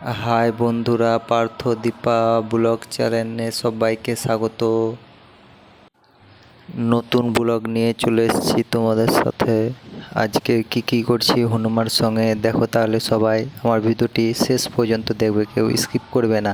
High বন্ধুরা, Partha Dipa blog চ্যানেলে সবাইকে স্বাগত। নতুন ব্লগ নিয়ে চলে এসেছি তোমাদের সাথে। আজকে কি কি করছি হনুমার সঙ্গে, দেখো তাহলে সবাই। আমার ভিডিওটি শেষ পর্যন্ত দেখবে, কেউ স্কিপ করবে না।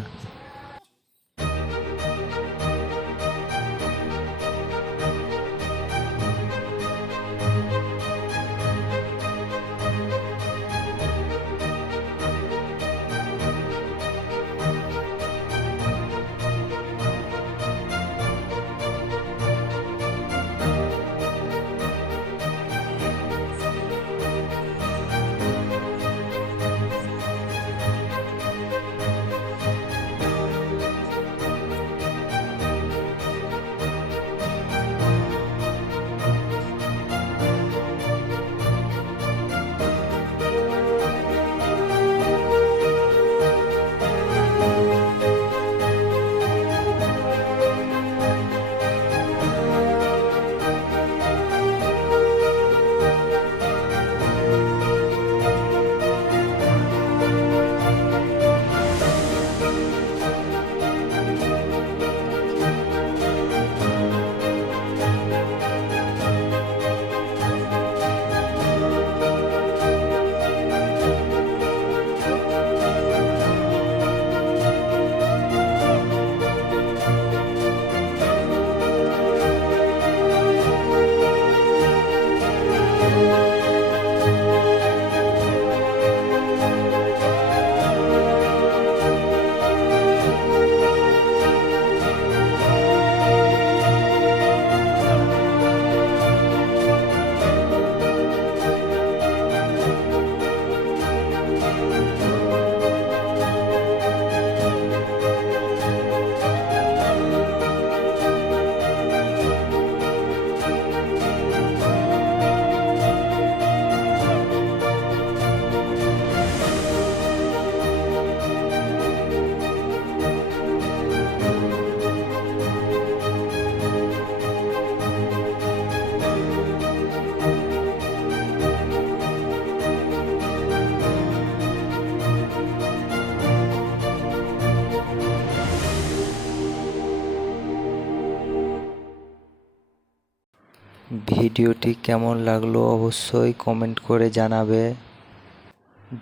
ভিডিওটি কেমন লাগল অবশ্যই কমেন্ট করে জানাবে।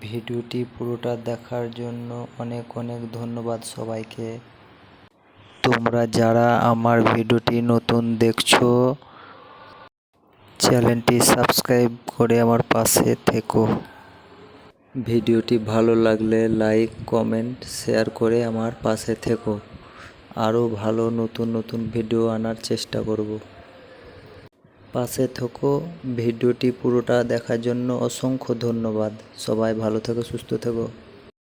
ভিডিওটি পুরোটা দেখার জন্য অনেক অনেক ধন্যবাদ সবাইকে। তোমরা যারা আমার ভিডিওটি নতুন দেখছ, চ্যানেলটি সাবস্ক্রাইব করে আমার পাশে থেকো। ভিডিওটি ভালো লাগলে লাইক, কমেন্ট, শেয়ার করে আমার পাশে থেকো। আরও ভালো নতুন নতুন ভিডিও আনার চেষ্টা করব। পাশে থেকো। ভিডিওটি পুরোটা দেখার জন্য অসংখ্য ধন্যবাদ। সবাই ভালো থেকো সুস্থ থেকো।